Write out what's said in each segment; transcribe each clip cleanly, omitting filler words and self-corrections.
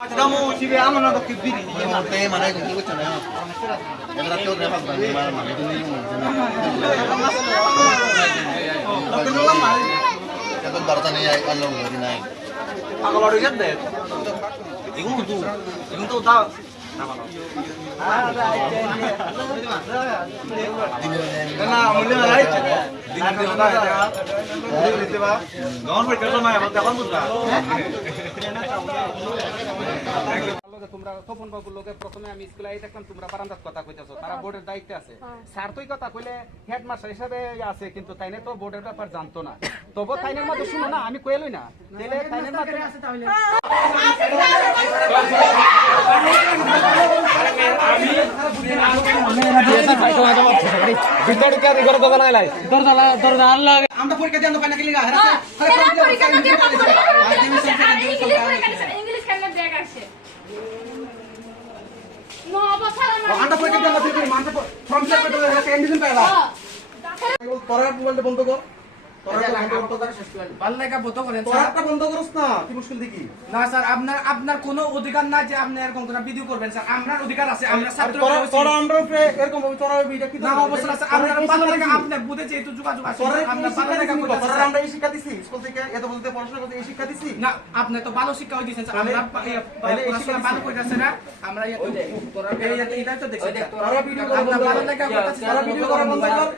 Kamu si Bea mana dok kibiri? Te mana itu tuh cina. Yang terakhir dia pas bang mana itu nih yang lama. Itu barusan ya kalau nggak dinaik. Kalau lihat deh. Itu tuh tahu. Karena mulai lain. তোমরা তপন বাবুর লোকে প্রথমে আমি স্কুলে I দেখলাম তোমরা বারান্দাত কথা কইতাছো তারা বোর্ডের দায়িত্বে আছে স্যার তুই কথা কইলে হেডমাস্টার হিসাবে আছে কিন্তু তাইনে তো বোর্ডের ব্যাপার জানতো না তবু তাইনের মধ্যে শুনো না আমি কইলই না তাইলে তাইনের মধ্যে আছে তাহলে আমরা পরীক্ষা দিয়ে আমরা পাই না কি লিগা হ্যাঁ পরীক্ষা তো দিয়ে পাবো ইংলিশ কেন ব্যাগ আসে নো অবস্থা না আমরা পরীক্ষা দিয়ে আমরা ঠিক মানতে ফর্ম ফিল করতে হবে এন্ডিশন পাইলা তোরা মোবাইলটা বন্ধ কর বন্ধ করস না কি মুশকিল দেখি না স্যার আপনার কোনো অধিকার না যে আপনি এরকম কোনো ভিডিও করবেন স্যার আমরা অধিকার আছে আমরা ছাত্র তোরা আমরা এরকম তোরা এটা কি না অবস্থা আছে আপনারা ভালো লাগে আপনি বুঝে যেহেতু যোগাযোগ আছে আমরা ভালো লাগে তোরা আমরা এই শিক্ষা দিছি স্কুল থেকে এত বলতে পড়াশোনা করতে এই শিক্ষা দিছি না আপনি তো ভালো শিক্ষা দিয়েছেন স্যার আমরা পড়াশোনা ভালো কইতাছে না আমরা তোরা এইটা তো দেখছি তোরা ভিডিও করে আপনারা ভালো লাগে কইতাছে তোরা ভিডিও করে বন্ধ কর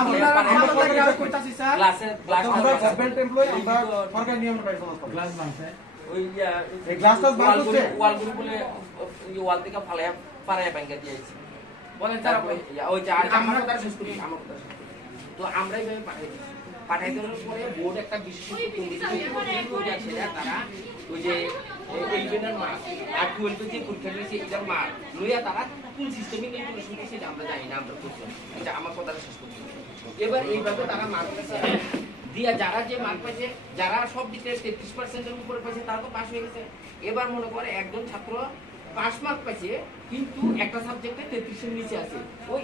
আমরা ভালো লাগে কইতাছি স্যার ক্লাসে আমরা গভর্নমেন্ট এমপ্লয়ি আমরা সরকারি নিয়ম পাই সমস্ত ক্লাস বাংছে ওই এই ক্লাসটা বাংছে ওয়াল গ্রুপ বলে ওয়াল থেকে ফালায়া পারায়া ব্যাংকে দিয়েছি বলেন স্যার ওই যে আমরা কথা শেষ করি আমার কথা শেষ করি তো আমরাই ভাবে পাঠাই দেওয়ার পরে বোর্ড একটা বিশেষ করে আছে তারা ওই যে ইলেভেনের মার্ক আর 12 যে পরীক্ষা দিয়েছে এটার মার্ক লইয়া তারা কোন সিস্টেমে ক্যালকুলেশন দিয়েছে আমরা জানি না আমরা বুঝলাম এটা আমার কথা শেষ করছি এবার এইভাবে তারা মার্ক দিয়া যারা যে মার্ক পাইছে যারা সব দিকে 33% এর উপরে পাইছে তারা তো পাস হয়ে গেছে এবার মনে করে একজন ছাত্র পাস মার্ক পাইছে কিন্তু একটা সাবজেক্টে 33 এর নিচে আছে ওই